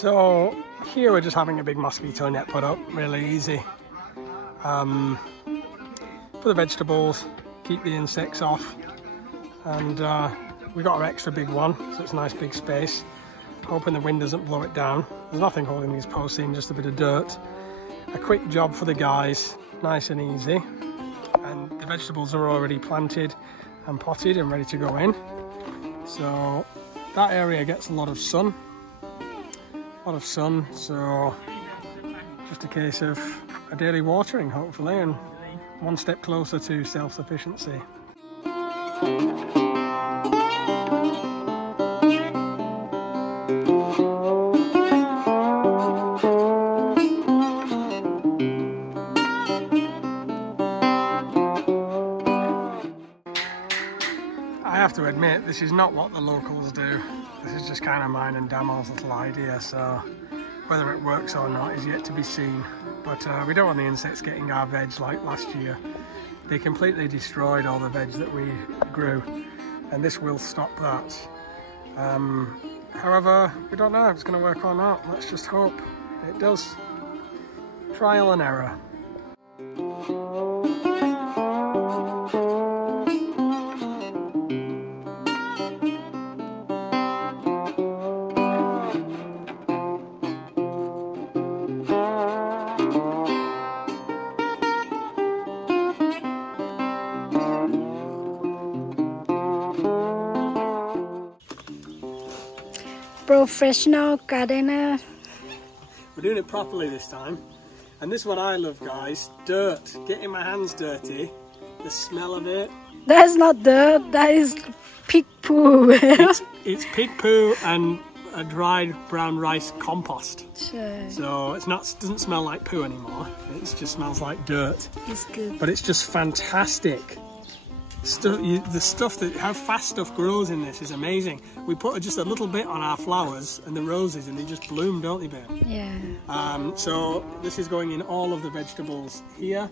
So here we're just having a big mosquito net put up, really easy. For the vegetables, keep the insects off, and we got our extra big one, so it's a nice big space. Hoping the wind doesn't blow it down. There's nothing holding these posts in, just a bit of dirt. A quick job for the guys, nice and easy. And the vegetables are already planted and potted and ready to go in. So that area gets a lot of sun. So just a case of a daily watering, hopefully, and one step closer to self-sufficiency. I have to admit, this is not what the locals do. This is just kind of mine and Damo's little idea, so whether it works or not is yet to be seen. But we don't want the insects getting our veg like last year. They completely destroyed all the veg that we grew, and this will stop that. However, we don't know if it's going to work or not. Let's just hope it does. Trial and error. Professional gardener. We're doing it properly this time, and this is what I love, guys. Dirt, getting my hands dirty, the smell of it. That's not dirt, that is pig poo. it's pig poo and a dried brown rice compost. Sure. So it doesn't smell like poo anymore, it just smells like dirt. It's good. But it's just fantastic. How fast stuff grows in this is amazing. We put just a little bit on our flowers and the roses, and they just bloom, don't they, babe? Yeah. So this is going in all of the vegetables here.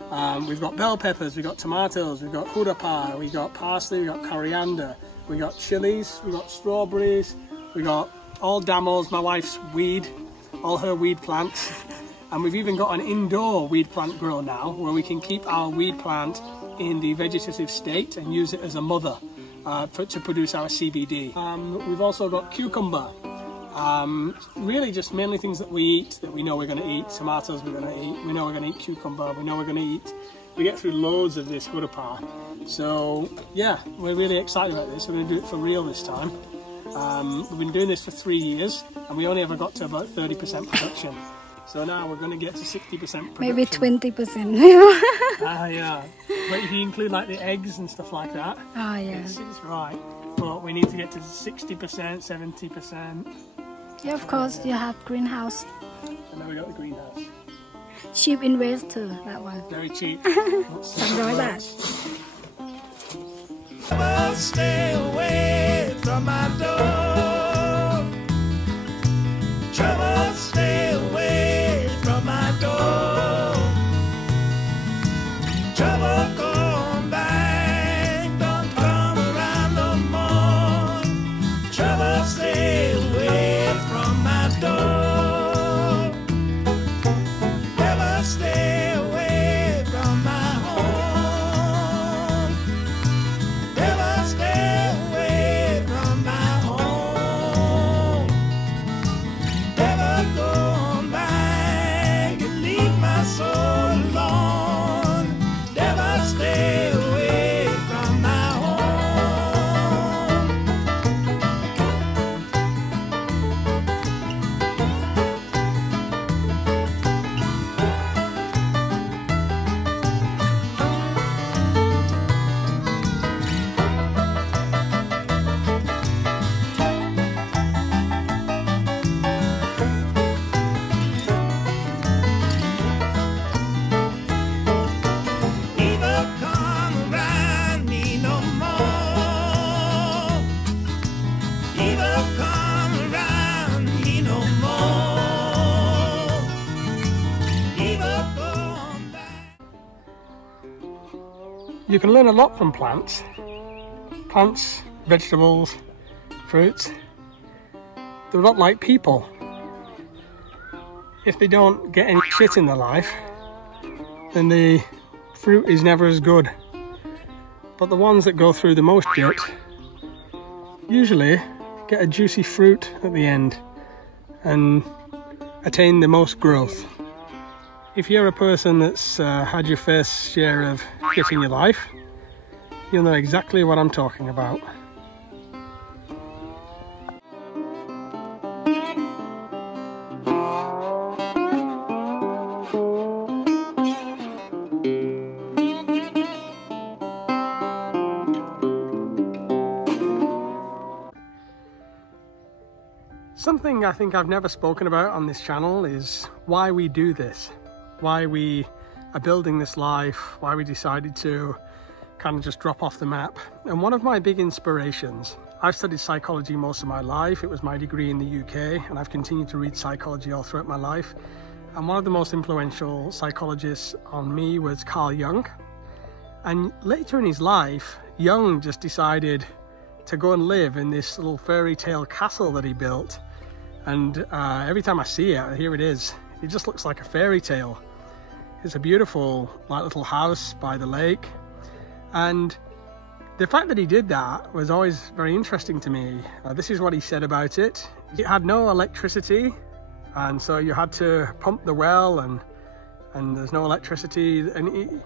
We've got bell peppers, we've got tomatoes, we've got hurapa, we've got parsley, we've got coriander, we've got chilies, we've got strawberries, we've got all Damo's, my wife's weed, all her weed plants. And we've even got an indoor weed plant grow now, where we can keep our weed plant in the vegetative state and use it as a mother to produce our CBD. We've also got cucumber. Really just mainly things that we eat, that we know we're going to eat. Tomatoes we're going to eat, we know we're going to eat cucumber, we know we're going to eat. We get through loads of this hurapa. So yeah, we're really excited about this. We're going to do it for real this time. We've been doing this for 3 years, and we only ever got to about 30% production. So now we're going to get to 60% production. Maybe 20%. Yeah. But if you include like the eggs and stuff like that, yeah. It's right. But we need to get to 60%, 70%. Yeah, of course, you have greenhouse. And then we got the greenhouse. Cheap investor, that one. Very cheap. Something like that. Stay away from my door. Trouble, stay away from my door. Trouble, come back, don't come around no more. Trouble, stay away from my door. Never stay away from my home. Never stay away from my home. Never go back and leave my soul alone. Never stay away from my home. Never come around me no more. Never come around me no more. Never come back. You can learn a lot from plants. Plants, vegetables, fruits. They're not like people. if they don't get any shit in their life, then the fruit is never as good. But the ones that go through the most shit usually get a juicy fruit at the end and attain the most growth. If you're a person that's had your fair share of shit in your life, you'll know exactly what I'm talking about. Something I think I've never spoken about on this channel is why we do this, why we are building this life, why we decided to kind of just drop off the map. And one of my big inspirations, I've studied psychology most of my life. It was my degree in the UK, and I've continued to read psychology all throughout my life. And one of the most influential psychologists on me was Carl Jung. And later in his life, Jung just decided to go and live in this little fairy tale castle that he built. And every time I see it, here it is. It just looks like a fairy tale. It's a beautiful little house by the lake. And the fact that he did that was always very interesting to me. This is what he said about it. It had no electricity, and so you had to pump the well, and there's no electricity. And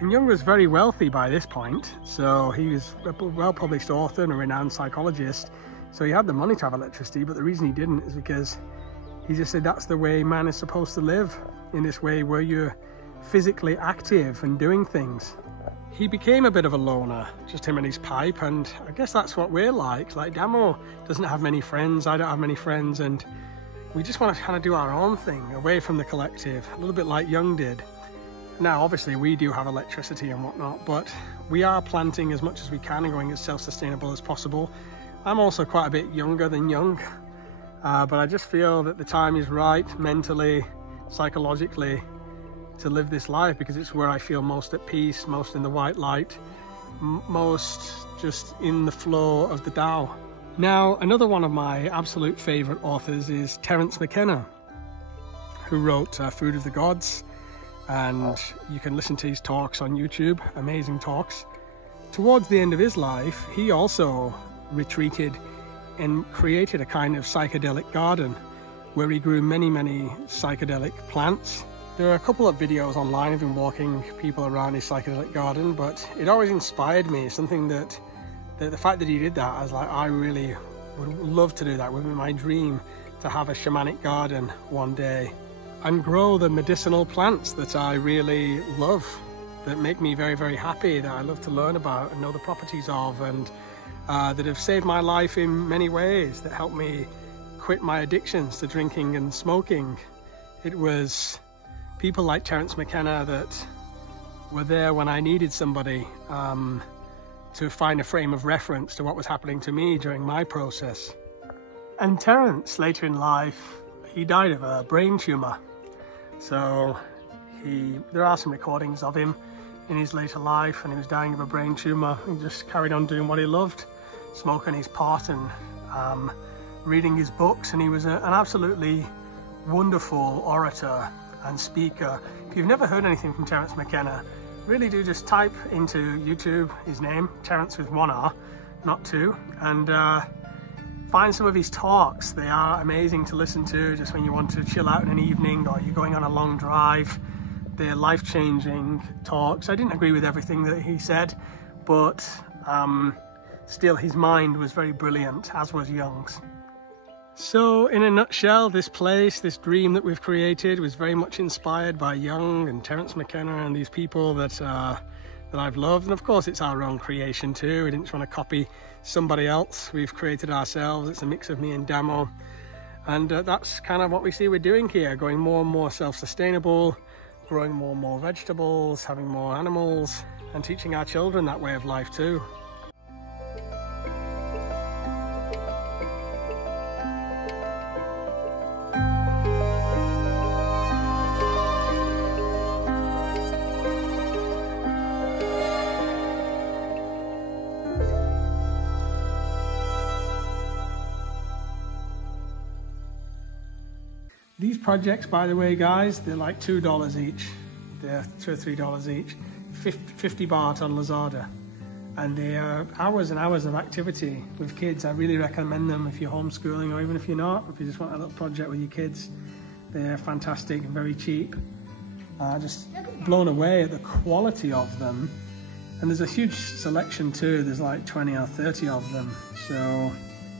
Jung was very wealthy by this point, so he was a well-published author and a renowned psychologist. So he had the money to have electricity, but the reason he didn't is because he just said that's the way man is supposed to live, in this way where you're physically active and doing things. He became a bit of a loner, just him and his pipe, and I guess that's what we're like. Like, Damo doesn't have many friends, I don't have many friends, and we just want to kind of do our own thing, away from the collective, a little bit like Jung did. Now, obviously, we do have electricity and whatnot, but we are planting as much as we can and going as self-sustainable as possible. I'm also quite a bit younger than Jung, but I just feel that the time is right, mentally, psychologically, to live this life, because it's where I feel most at peace, most in the white light, most just in the flow of the Tao. Now, another one of my absolute favourite authors is Terence McKenna, who wrote Food of the Gods, and you can listen to his talks on YouTube, amazing talks. Towards the end of his life, he also retreated and created a kind of psychedelic garden where he grew many psychedelic plants. There are a couple of videos online of him walking people around his psychedelic garden, but it always inspired me, something that the fact that he did that, I was like, I really would love to do that. It would be my dream to have a shamanic garden one day and grow the medicinal plants that I really love, that make me very happy, that I love to learn about and know the properties of, and that have saved my life in many ways, that helped me quit my addictions to drinking and smoking. It was people like Terence McKenna that were there when I needed somebody to find a frame of reference to what was happening to me during my process. And Terence, later in life, he died of a brain tumour. So there are some recordings of him in his later life, and he was dying of a brain tumour. He just carried on doing what he loved, smoking his pot and reading his books, and he was an absolutely wonderful orator and speaker. If you've never heard anything from Terence McKenna, really do just type into YouTube his name, Terence with one R, not two, and find some of his talks. They are amazing to listen to just when you want to chill out in an evening or you're going on a long drive. They're life-changing talks. I didn't agree with everything that he said, but still his mind was very brilliant, as was Jung's. So in a nutshell, this place, this dream that we've created was very much inspired by Jung and Terence McKenna and these people that I've loved. And of course it's our own creation too. We didn't just want to copy somebody else. We've created ourselves. It's a mix of me and Damo. And that's kind of what we see we're doing here, going more and more self-sustainable, growing more and more vegetables, having more animals, and teaching our children that way of life too. These projects, by the way, guys, they're like $2 each. They're $2 or $3 each. 50 baht on Lazada. And they are hours and hours of activity with kids. I really recommend them if you're homeschooling or even if you're not, if you just want a little project with your kids. They're fantastic and very cheap. Just blown away at the quality of them. And there's a huge selection too. There's like 20 or 30 of them. So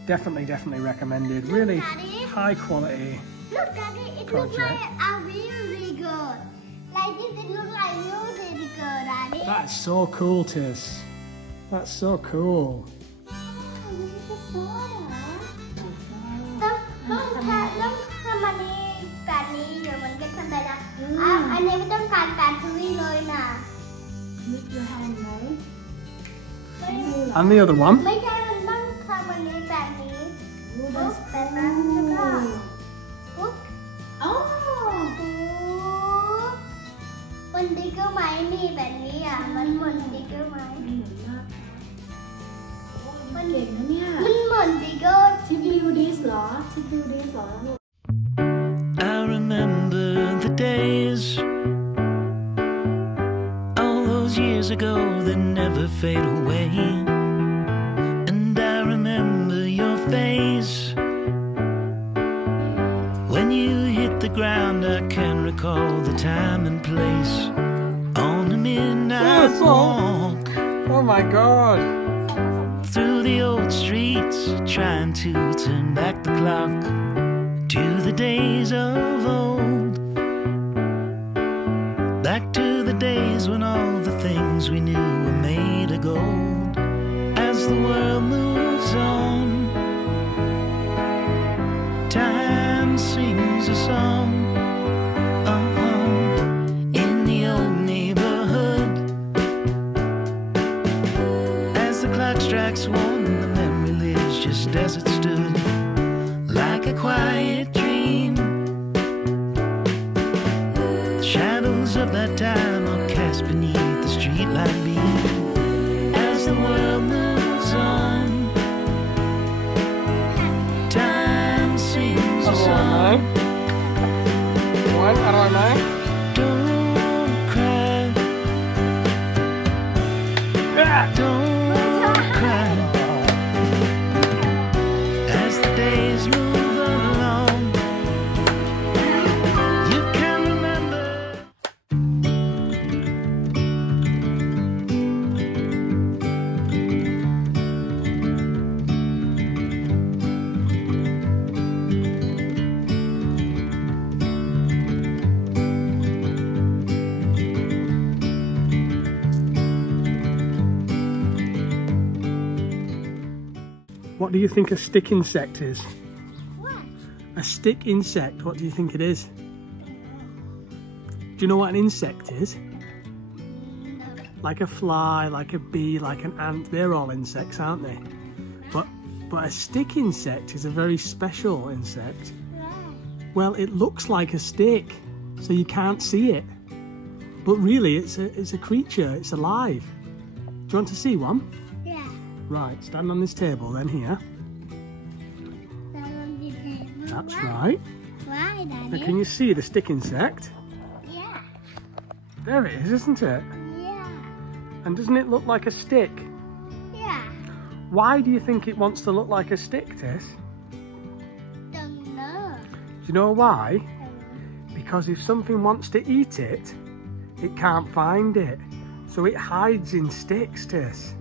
definitely recommended. Really high quality Look, Daddy, it project. looks like really good. Like this, it looks like really good, Daddy. That's so cool, Tis. That's so cool. ต้องทำอันนี้การนี้เดี๋ยวมันก็ทำได้นะอันนี้ไม่ต้องการการซื้อเลยนะ And the other one. ไม่ใช่มันต้องทำอันนี้แบบนี้ปุ๊บแบบนั้นแล้วก็ปุ๊บมันดิกเกอร์ไหมนี่แบบนี้อ่ะมันเหมือนดิกเกอร์ไหมมันเก่งนะเนี่ยมันเหมือนดิกเกอร์ทิปดิวดิสเหรอทิปดิวดิสเหรอ I remember the days, all those years ago that never fade away. And I remember your face when you hit the ground. I can recall the time and place on a midnight walk. Oh my God. Through the old streets, trying to turn back the clock to the days of old. Back to the days when all the things we knew were made of gold. As the world moves on, time sings a song. In the old neighborhood, as the clock strikes one, the memory lives just as it stood, like a quiet dream. The shadows of that time are cast beneath the streetlight beam. As the world moves on, time sings a song. Don't cry. Don't cry. As the days move along, you can remember. What do you think a stick insect is? What? A stick insect, what do you think it is? Do you know what an insect is? No. Like a fly, like a bee, like an ant, they're all insects, aren't they? But a stick insect is a very special insect. Well, it looks like a stick, so you can't see it. But really, it's a creature, it's alive. Do you want to see one? Yeah. Right, stand on this table then here. That's right. Why, Now, Daddy? can you see the stick insect? Yeah. There it is, isn't it? Yeah. And doesn't it look like a stick? Yeah. Why do you think it wants to look like a stick, Tess? Don't know. Do you know why? Because if something wants to eat it, it can't find it. So it hides in sticks, Tess.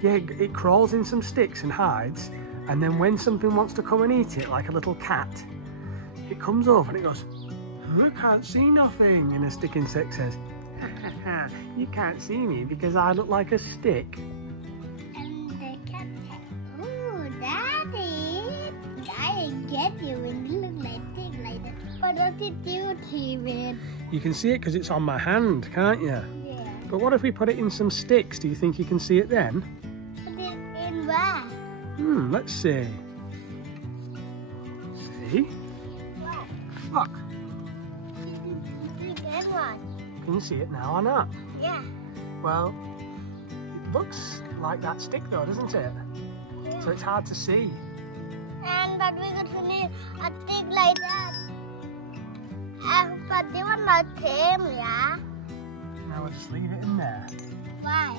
Really? Yeah, it crawls in some sticks and hides. And then when something wants to come and eat it, like a little cat, it comes over and it goes, I can't see nothing. And a stick insect says, you can't see me because I look like a stick. And the cat said, oh, Daddy, I get you when you look like this, like that. But what did you do with? You can see it because it's on my hand, can't you? Yeah. But what if we put it in some sticks? Do you think you can see it then? Put it in where? Let's see. See? What? Look, This one. can you see it now or not? Yeah. Well, it looks like that stick though, doesn't it? So it's hard to see. And but we could need a stick like that. But they want my team, yeah? Now we'll just leave it in there. Why?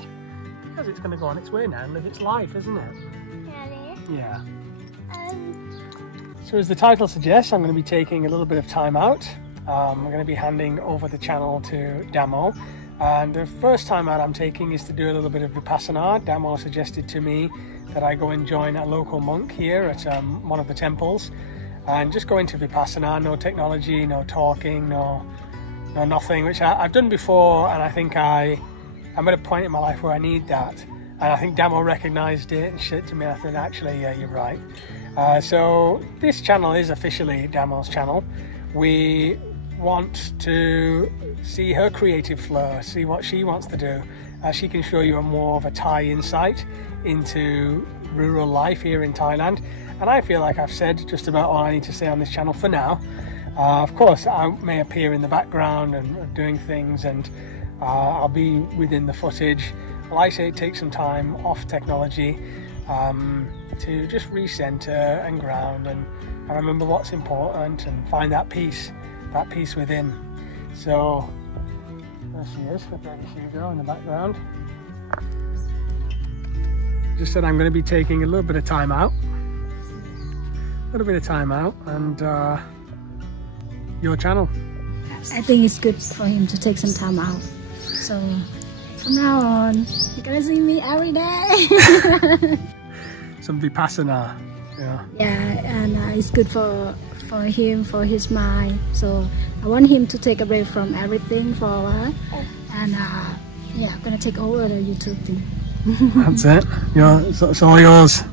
Because it's going to go on its way now and live its life, isn't it? Really? Yeah. So as the title suggests, I'm going to be taking a little bit of time out. I'm going to be handing over the channel to Damo. And the first time out I'm taking is to do a little bit of Vipassana. Damo suggested to me that I go and join a local monk here at one of the temples and just go into Vipassana, no technology, no talking, no nothing, which I've done before, and I think I'm at a point in my life where I need that. And I think Damo recognized it and said to me, I said, actually, yeah, you're right. So this channel is officially Damo's channel. We want to see her creative flow, see what she wants to do. She can show you more of a Thai insight into rural life here in Thailand. And I feel like I've said just about all I need to say on this channel for now. Of course, I may appear in the background and doing things, and I'll be within the footage. Like I say, it takes some time off technology to just recenter and ground and remember what's important and find that peace within. So there she is with baby Hugo in the background. Just said I'm going to be taking a little bit of time out. And your channel. I think it's good for him to take some time out. So from now on, you're gonna see me every day. Some Vipassana. Yeah. Yeah, and it's good for him, for his mind. So I want him to take a break from everything for a while. And yeah, I'm gonna take over the YouTube thing. That's it. Yeah, it's all yours.